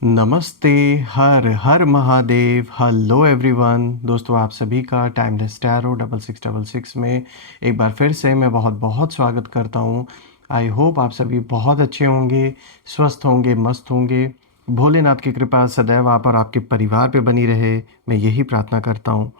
नमस्ते, हर हर Mahadev, hello everyone. दोस्तों आप सभी का टाइमलेस टैरो 6666 में एक बार फिर से मैं बहुत बहुत स्वागत करता हूँ। आई होप आप सभी बहुत अच्छे होंगे, स्वस्थ होंगे, मस्त होंगे। भोलेनाथ की कृपा सदैव आप और आपके परिवार पे बनी रहे, मैं यही प्रार्थना करता हूँ।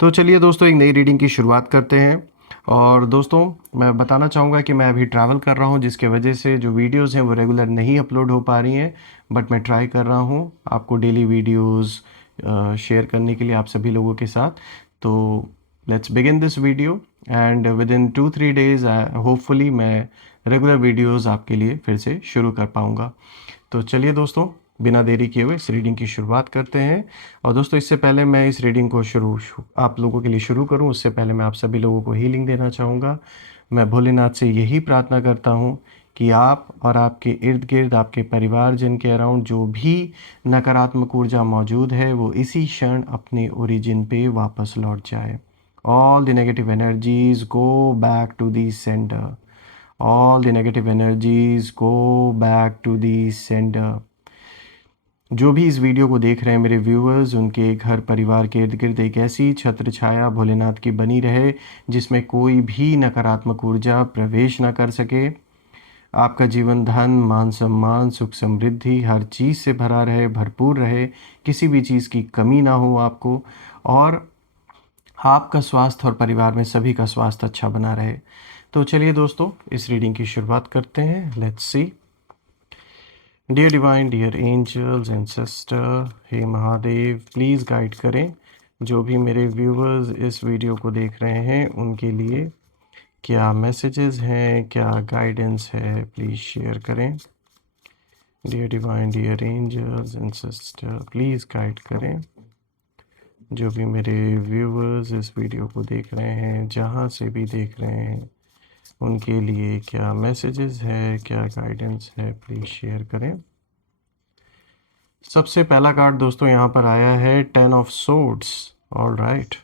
तो चलिए दोस्तों, एक नई रीडिंग की शुरुआत करते हैं। और दोस्तों, मैं बताना चाहूँगा कि मैं अभी ट्रैवल कर रहा हूँ, जिसके वजह से जो वीडियोस हैं वो रेगुलर नहीं अपलोड हो पा रही हैं। बट मैं ट्राई कर रहा हूँ आपको डेली वीडियोस शेयर करने के लिए आप सभी लोगों के साथ। तो let's begin this video and with in 2-3 days hopefully मैं रेगुलर वीडियोस आपके लिए फिर से शुरू कर पाऊँगा। तो चलिए दोस्तों, बिना देरी किए हुए इस रीडिंग की शुरुआत करते हैं। और दोस्तों, इससे पहले मैं इस रीडिंग को आप लोगों के लिए शुरू करूं, उससे पहले मैं आप सभी लोगों को हीलिंग देना चाहूँगा। मैं भोलेनाथ से यही प्रार्थना करता हूं कि आप और आपके इर्द गिर्द, आपके परिवार जिनके अराउंड जो भी नकारात्मक ऊर्जा मौजूद है, वो इसी क्षण अपने ओरिजिन पे वापस लौट जाए। All the negative energies go back to the centre. All the negative energies go back to the sender। जो भी इस वीडियो को देख रहे हैं मेरे व्यूअर्स, उनके घर परिवार के इर्द गिर्द एक ऐसी छत्र छाया भोलेनाथ की बनी रहे जिसमें कोई भी नकारात्मक ऊर्जा प्रवेश ना कर सके। आपका जीवन धन, मान सम्मान, सुख समृद्धि हर चीज़ से भरा रहे, भरपूर रहे, किसी भी चीज़ की कमी ना हो आपको। और आपका स्वास्थ्य और परिवार में सभी का स्वास्थ्य अच्छा बना रहे। तो चलिए दोस्तों, इस रीडिंग की शुरुआत करते हैं। Let's see. Dear divine, dear angels, ancestor, हे महादेव, प्लीज़ गाइड करें जो भी मेरे व्यूवर्स इस वीडियो को देख रहे हैं उनके लिए क्या मैसेजेस हैं, क्या गाइडेंस है, प्लीज़ शेयर करें। Dear divine, dear angels, ancestor, please guide करें जो भी मेरे व्यूवर्स इस वीडियो को देख रहे हैं, जहाँ से भी देख रहे हैं, उनके लिए क्या मैसेजेस है, क्या गाइडेंस है, प्लीज़ शेयर करें। सबसे पहला कार्ड दोस्तों यहाँ पर आया है 10 of swords. All right,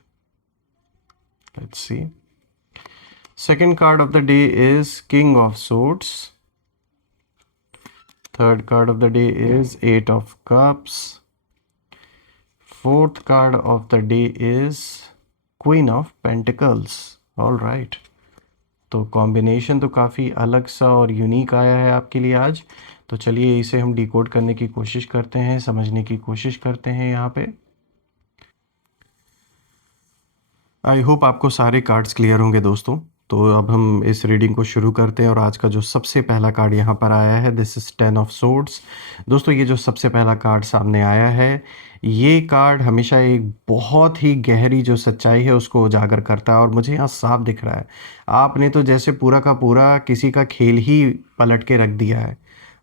let's see. Second card of the day is king of swords. Third card of the day is 8 of cups. Fourth card of the day is queen of pentacles. All right, तो combination तो काफ़ी अलग सा और unique आया है आपके लिए आज। तो चलिए इसे हम डिकोड करने की कोशिश करते हैं, समझने की कोशिश करते हैं यहाँ पे। आई होप आपको सारे कार्ड्स क्लियर होंगे दोस्तों। तो अब हम इस रीडिंग को शुरू करते हैं और आज का जो सबसे पहला कार्ड यहाँ पर आया है, दिस इज़ 10 ऑफ सोर्ड्स। दोस्तों, ये जो सबसे पहला कार्ड सामने आया है, ये कार्ड हमेशा एक बहुत ही गहरी जो सच्चाई है उसको उजागर करता है। और मुझे यहाँ साफ दिख रहा है, आपने तो जैसे पूरा का पूरा किसी का खेल ही पलट के रख दिया है।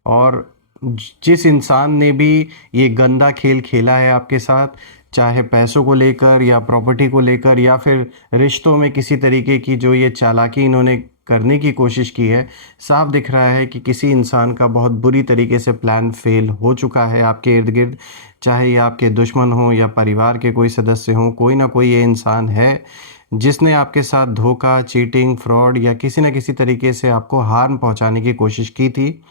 और जिस इंसान ने भी ये गंदा खेल खेला है आपके साथ, चाहे पैसों को लेकर या प्रॉपर्टी को लेकर या फिर रिश्तों में किसी तरीके की जो ये चालाकी इन्होंने करने की कोशिश की है, साफ दिख रहा है कि किसी इंसान का बहुत बुरी तरीके से प्लान फेल हो चुका है आपके इर्द गिर्द। चाहे ये आपके दुश्मन हों या परिवार के कोई सदस्य हों, कोई ना कोई ये इंसान है जिसने आपके साथ धोखा, चीटिंग, फ्रॉड या किसी न किसी तरीके से आपको हार्म पहुंचाने की कोशिश की थी।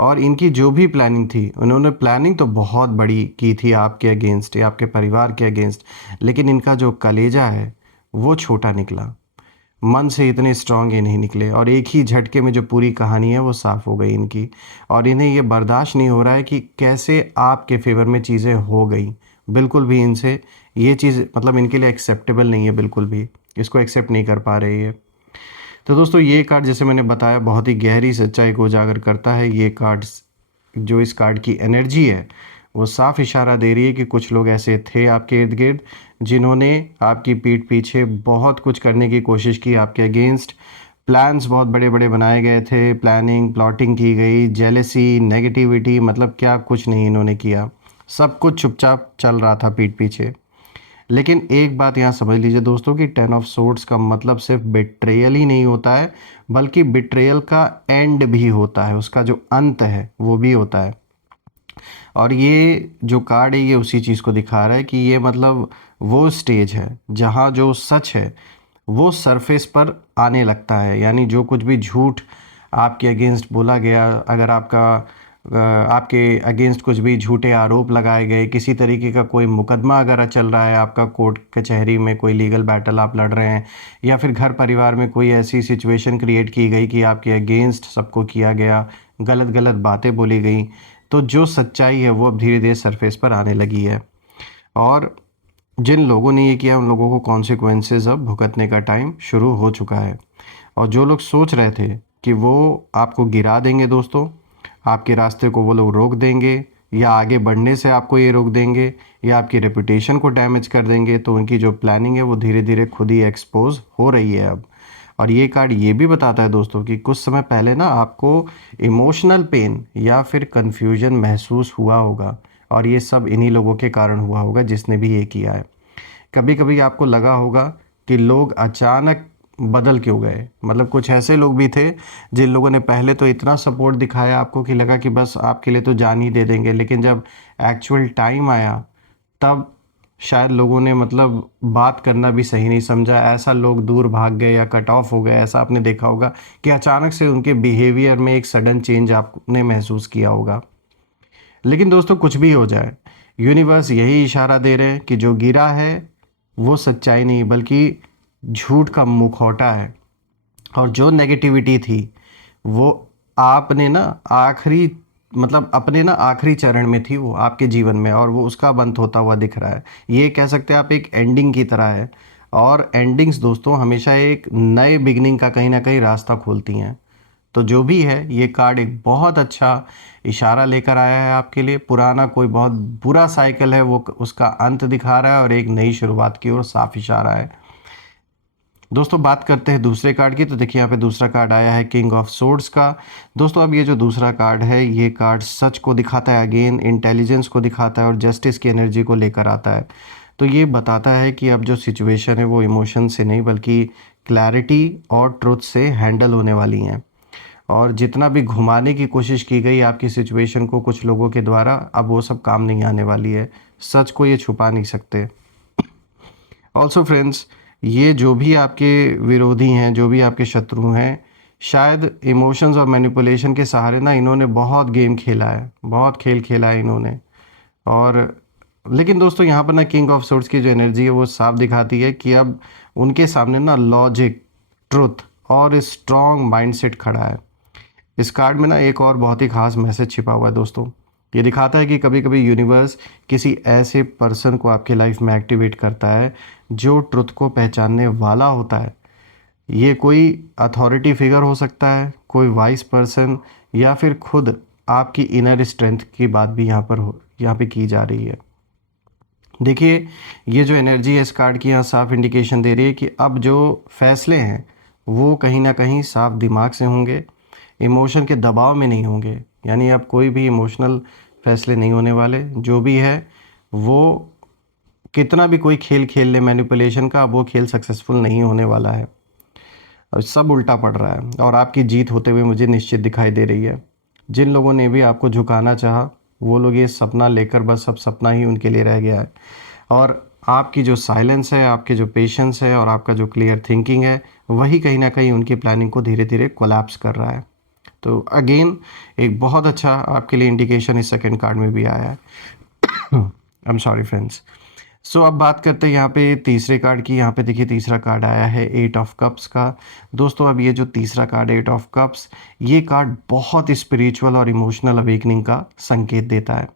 और इनकी जो भी प्लानिंग थी, उन्होंने प्लानिंग तो बहुत बड़ी की थी आपके अगेंस्ट या आपके परिवार के अगेंस्ट, लेकिन इनका जो कलेजा है वो छोटा निकला। मन से इतने स्ट्रांग ये नहीं निकले और एक ही झटके में जो पूरी कहानी है वो साफ़ हो गई इनकी। और इन्हें ये बर्दाश्त नहीं हो रहा है कि कैसे आपके फेवर में चीज़ें हो गई। बिल्कुल भी इनसे ये चीज़ मतलब इनके लिए एक्सेप्टेबल नहीं है, बिल्कुल भी इसको एक्सेप्ट नहीं कर पा रही है। तो दोस्तों, ये कार्ड जैसे मैंने बताया बहुत ही गहरी सच्चाई को उजागर करता है। ये कार्ड, जो इस कार्ड की एनर्जी है, वो साफ इशारा दे रही है कि कुछ लोग ऐसे थे आपके इर्द गिर्द जिन्होंने आपकी पीठ पीछे बहुत कुछ करने की कोशिश की आपके अगेंस्ट। प्लान्स बहुत बड़े बड़े बनाए गए थे, प्लानिंग प्लॉटिंग की गई, जेलेसी, नेगेटिविटी, मतलब क्या कुछ नहीं इन्होंने किया। सब कुछ चुपचाप चल रहा था पीठ पीछे। लेकिन एक बात यहाँ समझ लीजिए दोस्तों कि 10 ऑफ सोर्ड्स का मतलब सिर्फ बिट्रेयल ही नहीं होता है, बल्कि बिट्रेयल का एंड भी होता है, उसका जो अंत है वो भी होता है। और ये जो कार्ड है ये उसी चीज़ को दिखा रहा है कि ये मतलब वो स्टेज है जहाँ जो सच है वो सरफेस पर आने लगता है। यानी जो कुछ भी झूठ आपके अगेंस्ट बोला गया, अगर आपका आपके अगेंस्ट कुछ भी झूठे आरोप लगाए गए, किसी तरीके का कोई मुकदमा अगर चल रहा है आपका कोर्ट कचहरी में, कोई लीगल बैटल आप लड़ रहे हैं, या फिर घर परिवार में कोई ऐसी सिचुएशन क्रिएट की गई कि आपके अगेंस्ट सबको किया गया, गलत गलत बातें बोली गई, तो जो सच्चाई है वो अब धीरे धीरे सरफेस पर आने लगी है। और जिन लोगों ने ये किया उन लोगों को कॉन्सिक्वेंसेस अब भुगतने का टाइम शुरू हो चुका है। और जो लोग सोच रहे थे कि वो आपको गिरा देंगे दोस्तों, आपके रास्ते को वो लोग रोक देंगे, या आगे बढ़ने से आपको ये रोक देंगे, या आपकी रेपुटेशन को डैमेज कर देंगे, तो उनकी जो प्लानिंग है वो धीरे धीरे खुद ही एक्सपोज हो रही है अब। और ये कार्ड ये भी बताता है दोस्तों कि कुछ समय पहले ना आपको इमोशनल पेन या फिर कन्फ्यूजन महसूस हुआ होगा, और ये सब इन्हीं लोगों के कारण हुआ होगा जिसने भी ये किया है। कभी कभी आपको लगा होगा कि लोग अचानक बदल क्यों गए, मतलब कुछ ऐसे लोग भी थे जिन लोगों ने पहले तो इतना सपोर्ट दिखाया आपको कि लगा कि बस आपके लिए तो जान ही दे देंगे, लेकिन जब एक्चुअल टाइम आया तब शायद लोगों ने मतलब बात करना भी सही नहीं समझा, ऐसा लोग दूर भाग गए या कट ऑफ हो गए। ऐसा आपने देखा होगा कि अचानक से उनके बिहेवियर में एक सडन चेंज आपने महसूस किया होगा। लेकिन दोस्तों कुछ भी हो जाए, यूनिवर्स यही इशारा दे रहे हैं कि जो गिरा है वो सच्चाई नहीं बल्कि झूठ का मुखौटा है। और जो नेगेटिविटी थी वो आपने ना आखिरी मतलब अपने ना आखिरी चरण में थी वो आपके जीवन में, और वो उसका अंत होता हुआ दिख रहा है। ये कह सकते हैं आप एक एंडिंग की तरह है। और एंडिंग्स दोस्तों हमेशा एक नए बिगनिंग का कहीं ना कहीं रास्ता खोलती हैं। तो जो भी है ये कार्ड एक बहुत अच्छा इशारा लेकर आया है आपके लिए। पुराना कोई बहुत बुरा साइकिल है वो उसका अंत दिखा रहा है, और एक नई शुरुआत की ओर साफ इशारा है। दोस्तों बात करते हैं दूसरे कार्ड की। तो देखिए यहाँ पे दूसरा कार्ड आया है किंग ऑफ सोर्ड्स का। दोस्तों अब ये जो दूसरा कार्ड है ये कार्ड सच को दिखाता है, अगेन इंटेलिजेंस को दिखाता है और जस्टिस की एनर्जी को लेकर आता है। तो ये बताता है कि अब जो सिचुएशन है वो इमोशन से नहीं बल्कि क्लैरिटी और ट्रुथ से हैंडल होने वाली हैं। और जितना भी घुमाने की कोशिश की गई आपकी सिचुएशन को कुछ लोगों के द्वारा, अब वो सब काम नहीं आने वाली है। सच को ये छुपा नहीं सकते। ऑल्सो फ्रेंड्स, ये जो भी आपके विरोधी हैं, जो भी आपके शत्रु हैं, शायद इमोशंस और मैनिपुलेशन के सहारे ना इन्होंने बहुत गेम खेला है, बहुत खेल खेला है इन्होंने। और लेकिन दोस्तों यहाँ पर ना किंग ऑफ सोर्ड्स की जो एनर्जी है वो साफ दिखाती है कि अब उनके सामने ना लॉजिक, ट्रुथ और स्ट्रॉन्ग माइंडसेट खड़ा है। इस कार्ड में ना एक और बहुत ही खास मैसेज छिपा हुआ है दोस्तों। ये दिखाता है कि कभी कभी यूनिवर्स किसी ऐसे पर्सन को आपके लाइफ में एक्टिवेट करता है जो ट्रुथ को पहचानने वाला होता है। ये कोई अथॉरिटी फिगर हो सकता है, कोई वाइस पर्सन, या फिर खुद आपकी इनर स्ट्रेंथ की बात भी यहाँ पे की जा रही है। देखिए ये जो एनर्जी है इस कार्ड की यहाँ साफ इंडिकेशन दे रही है कि अब जो फैसले हैं वो कहीं ना कहीं साफ दिमाग से होंगे, इमोशन के दबाव में नहीं होंगे। यानी अब कोई भी इमोशनल फैसले नहीं होने वाले। जो भी है वो कितना भी कोई खेल खेल ले मैनिपुलेशन का, अब वो खेल सक्सेसफुल नहीं होने वाला है। अब सब उल्टा पड़ रहा है और आपकी जीत होते हुए मुझे निश्चित दिखाई दे रही है। जिन लोगों ने भी आपको झुकाना चाहा वो लोग ये सपना लेकर बस अब सपना ही उनके लिए रह गया है। और आपकी जो साइलेंस है, आपके जो पेशेंस है और आपका जो क्लियर थिंकिंग है, वही कहीं ना कहीं उनकी प्लानिंग को धीरे धीरे कोलैप्स कर रहा है। तो अगेन एक बहुत अच्छा आपके लिए इंडिकेशन इस सेकंड कार्ड में भी आया है। I am sorry friends. So अब बात करते हैं यहाँ पे तीसरे कार्ड की। यहाँ पे देखिए तीसरा कार्ड आया है एट ऑफ कप्स का। दोस्तों अब ये जो तीसरा कार्ड है एट ऑफ कप्स, ये कार्ड बहुत स्पिरिचुअल और इमोशनल अवेकनिंग का संकेत देता है।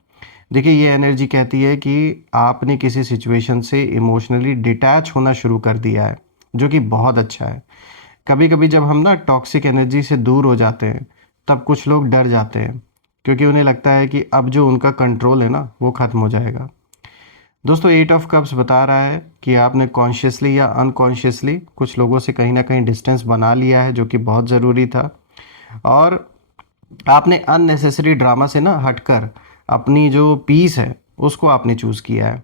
देखिए ये एनर्जी कहती है कि आपने किसी सिचुएशन से इमोशनली डिटैच होना शुरू कर दिया है, जो कि बहुत अच्छा है। कभी कभी जब हम ना टॉक्सिक एनर्जी से दूर हो जाते हैं तब कुछ लोग डर जाते हैं, क्योंकि उन्हें लगता है कि अब जो उनका कंट्रोल है ना वो ख़त्म हो जाएगा। दोस्तों एट ऑफ कप्स बता रहा है कि आपने कॉन्शियसली या अनकॉन्शियसली कुछ लोगों से कहीं ना कहीं डिस्टेंस बना लिया है, जो कि बहुत ज़रूरी था। और आपने अननेसेसरी ड्रामा से ना हटकर अपनी जो पीस है उसको आपने चूज़ किया है।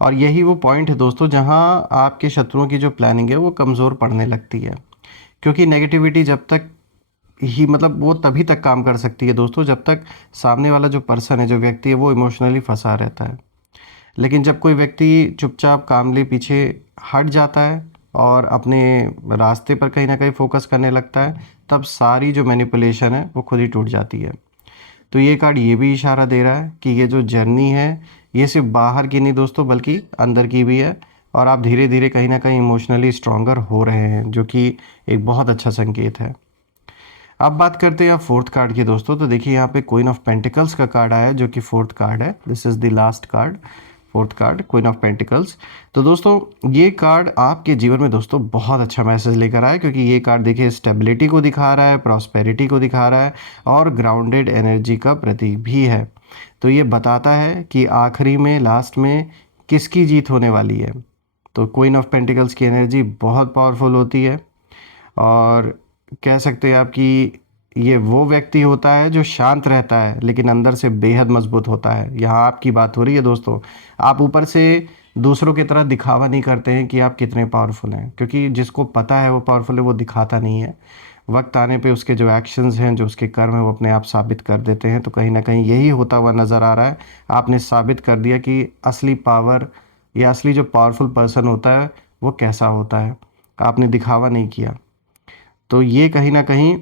और यही वो पॉइंट है दोस्तों जहां आपके शत्रुओं की जो प्लानिंग है वो कमज़ोर पड़ने लगती है। क्योंकि नेगेटिविटी जब तक ही मतलब वो तभी तक काम कर सकती है दोस्तों जब तक सामने वाला जो पर्सन है, जो व्यक्ति है, वो इमोशनली फंसा रहता है। लेकिन जब कोई व्यक्ति चुपचाप कामली पीछे हट जाता है और अपने रास्ते पर कहीं ना कहीं फोकस करने लगता है, तब सारी जो मैनिपुलेशन है वो खुद ही टूट जाती है। तो ये कार्ड ये भी इशारा दे रहा है कि ये जो जर्नी है ये सिर्फ बाहर की नहीं दोस्तों बल्कि अंदर की भी है, और आप धीरे धीरे कहीं ना कहीं इमोशनली स्ट्रोंगर हो रहे हैं, जो कि एक बहुत अच्छा संकेत है। अब बात करते हैं फोर्थ कार्ड की दोस्तों। तो देखिए यहाँ पे क्वीन ऑफ पेंटिकल्स का कार्ड आया है, जो कि फोर्थ कार्ड है। This is the last card, fourth card queen of pentacles. तो दोस्तों ये कार्ड आपके जीवन में दोस्तों बहुत अच्छा मैसेज लेकर आया, क्योंकि ये कार्ड देखिए स्टेबिलिटी को दिखा रहा है, प्रॉस्पेरिटी को दिखा रहा है, और ग्राउंडेड एनर्जी का प्रतीक भी है। तो ये बताता है कि आखिरी में लास्ट में किसकी जीत होने वाली है। तो क्वीन ऑफ पेंटिकल्स की एनर्जी बहुत पावरफुल होती है, और कह सकते हैं आप कि ये वो व्यक्ति होता है जो शांत रहता है लेकिन अंदर से बेहद मजबूत होता है। यहाँ आपकी बात हो रही है दोस्तों। आप ऊपर से दूसरों की तरह दिखावा नहीं करते हैं कि आप कितने पावरफुल हैं, क्योंकि जिसको पता है वो पावरफुल है वो दिखाता नहीं है। वक्त आने पे उसके जो एक्शंस हैं, जो उसके कर्म हैं, वो अपने आप साबित कर देते हैं। तो कहीं ना कहीं यही होता हुआ नज़र आ रहा है। आपने साबित कर दिया कि असली पावर या असली जो पावरफुल पर्सन होता है वो कैसा होता है। आपने दिखावा नहीं किया। तो ये कहीं ना कहीं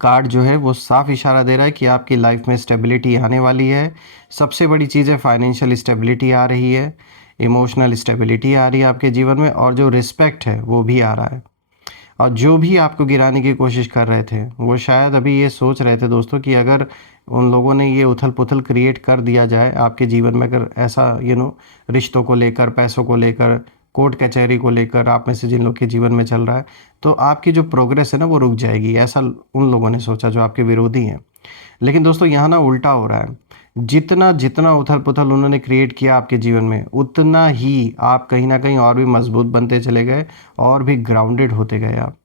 कार्ड जो है वो साफ इशारा दे रहा है कि आपकी लाइफ में स्टेबिलिटी आने वाली है। सबसे बड़ी चीज़ है फाइनेंशियल स्टेबिलिटी आ रही है, इमोशनल स्टेबिलिटी आ रही है आपके जीवन में, और जो रिस्पेक्ट है वो भी आ रहा है। और जो भी आपको गिराने की कोशिश कर रहे थे वो शायद अभी ये सोच रहे थे दोस्तों कि अगर उन लोगों ने ये उथल पुथल क्रिएट कर दिया जाए आपके जीवन में, अगर ऐसा रिश्तों को लेकर, पैसों को लेकर, कोर्ट कचहरी को लेकर आप में से जिन लोग के जीवन में चल रहा है, तो आपकी जो प्रोग्रेस है ना वो रुक जाएगी, ऐसा उन लोगों ने सोचा जो आपके विरोधी हैं। लेकिन दोस्तों यहाँ ना उल्टा हो रहा है। जितना जितना उथल पुथल उन्होंने क्रिएट किया आपके जीवन में, उतना ही आप कहीं ना कहीं और भी मजबूत बनते चले गए, और भी ग्राउंडेड होते गए आप।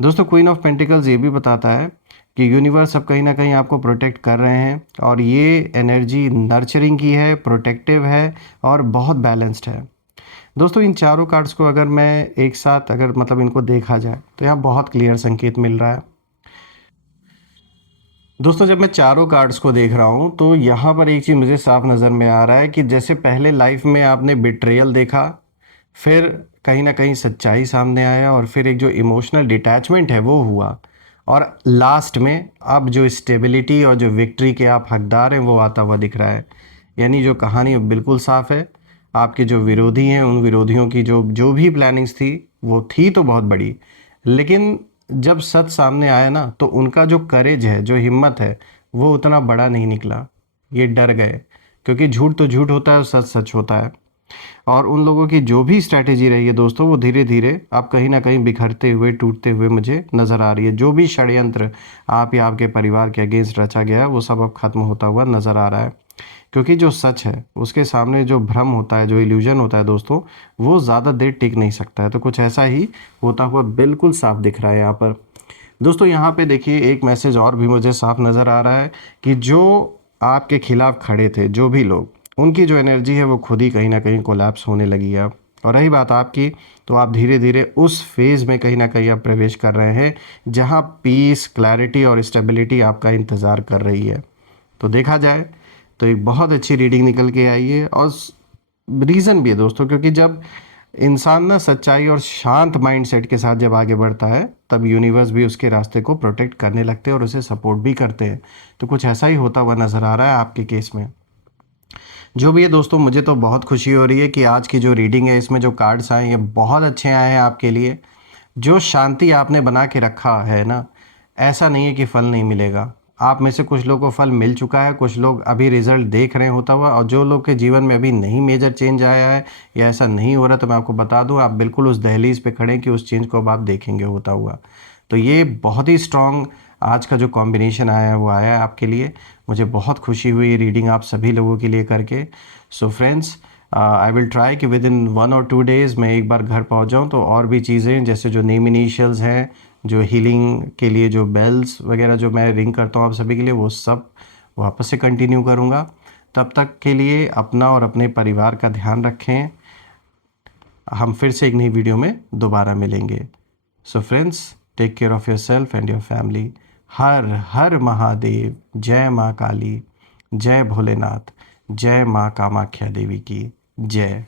दोस्तों क्वीन ऑफ पेंटिकल्स ये भी बताता है कि यूनिवर्स अब कहीं ना कहीं आपको प्रोटेक्ट कर रहे हैं, और ये एनर्जी नर्चरिंग की है, प्रोटेक्टिव है, और बहुत बैलेंस्ड है। दोस्तों इन चारों कार्ड्स को अगर मैं एक साथ अगर मतलब इनको देखा जाए तो यहाँ बहुत क्लियर संकेत मिल रहा है। दोस्तों जब मैं चारों कार्ड्स को देख रहा हूँ तो यहाँ पर एक चीज़ मुझे साफ नज़र में आ रहा है कि जैसे पहले लाइफ में आपने बिट्रेयल देखा, फिर कहीं ना कहीं सच्चाई सामने आया, और फिर एक जो इमोशनल डिटैचमेंट है वो हुआ, और लास्ट में अब जो स्टेबिलिटी और जो विक्ट्री के आप हकदार हैं वो आता हुआ दिख रहा है। यानी जो कहानी बिल्कुल साफ है। आपके जो विरोधी हैं उन विरोधियों की जो जो भी प्लानिंग्स थी वो थी तो बहुत बड़ी, लेकिन जब सच सामने आया ना तो उनका जो करेज है, जो हिम्मत है, वो उतना बड़ा नहीं निकला। ये डर गए, क्योंकि झूठ तो झूठ होता है और सच सच होता है। और उन लोगों की जो भी स्ट्रैटेजी रही है दोस्तों वो धीरे धीरे अब कहीं ना कहीं बिखरते हुए, टूटते हुए मुझे नज़र आ रही है। जो भी षड्यंत्र आप या आपके परिवार के अगेंस्ट रचा गया वो सब अब खत्म होता हुआ नज़र आ रहा है, क्योंकि जो सच है उसके सामने जो भ्रम होता है, जो इल्यूजन होता है दोस्तों, वो ज़्यादा देर टिक नहीं सकता है। तो कुछ ऐसा ही होता हुआ बिल्कुल साफ दिख रहा है यहाँ पर। दोस्तों यहाँ पे देखिए एक मैसेज और भी मुझे साफ नज़र आ रहा है कि जो आपके खिलाफ खड़े थे, जो भी लोग, उनकी जो एनर्जी है वो खुद ही कहीं ना कहीं कोलैप्स होने लगी है अब। और रही बात आपकी, तो आप धीरे धीरे उस फेज़ में कहीं ना कहीं आप प्रवेश कर रहे हैं जहाँ पीस, क्लैरिटी और स्टेबिलिटी आपका इंतज़ार कर रही है। तो देखा जाए तो एक बहुत अच्छी रीडिंग निकल के आई है, और रीज़न भी है दोस्तों, क्योंकि जब इंसान ना सच्चाई और शांत माइंड सेट के साथ जब आगे बढ़ता है तब यूनिवर्स भी उसके रास्ते को प्रोटेक्ट करने लगते हैं और उसे सपोर्ट भी करते हैं। तो कुछ ऐसा ही होता हुआ नज़र आ रहा है आपके केस में। जो भी है दोस्तों, मुझे तो बहुत खुशी हो रही है कि आज की जो रीडिंग है इसमें जो कार्ड्स आए ये बहुत अच्छे आए हैं आपके लिए। जो शांति आपने बना के रखा है ना, ऐसा नहीं है कि फल नहीं मिलेगा। आप में से कुछ लोगों को फल मिल चुका है, कुछ लोग अभी रिजल्ट देख रहे हैं होता हुआ, और जो लोग के जीवन में अभी नहीं मेजर चेंज आया है या ऐसा नहीं हो रहा, तो मैं आपको बता दूं आप बिल्कुल उस दहलीज पे खड़े हैं कि उस चेंज को अब आप देखेंगे होता हुआ। तो ये बहुत ही स्ट्रॉन्ग आज का जो कॉम्बिनेशन आया है वो आया है आपके लिए। मुझे बहुत खुशी हुई रीडिंग आप सभी लोगों के लिए करके। So friends, I will try कि विद इन 1 और 2 डेज़ मैं एक बार घर पहुंच जाऊं, तो और भी चीज़ें जैसे जो नेम इनिशियल्स हैं, जो हीलिंग के लिए जो बेल्स वगैरह जो मैं रिंग करता हूँ आप सभी के लिए, वो सब वापस से कंटिन्यू करूँगा। तब तक के लिए अपना और अपने परिवार का ध्यान रखें। हम फिर से एक नई वीडियो में दोबारा मिलेंगे। So friends, take care of yourself and your family. हर हर महादेव। जय माँ काली, जय भोलेनाथ, जय माँ कामाख्या देवी की जय।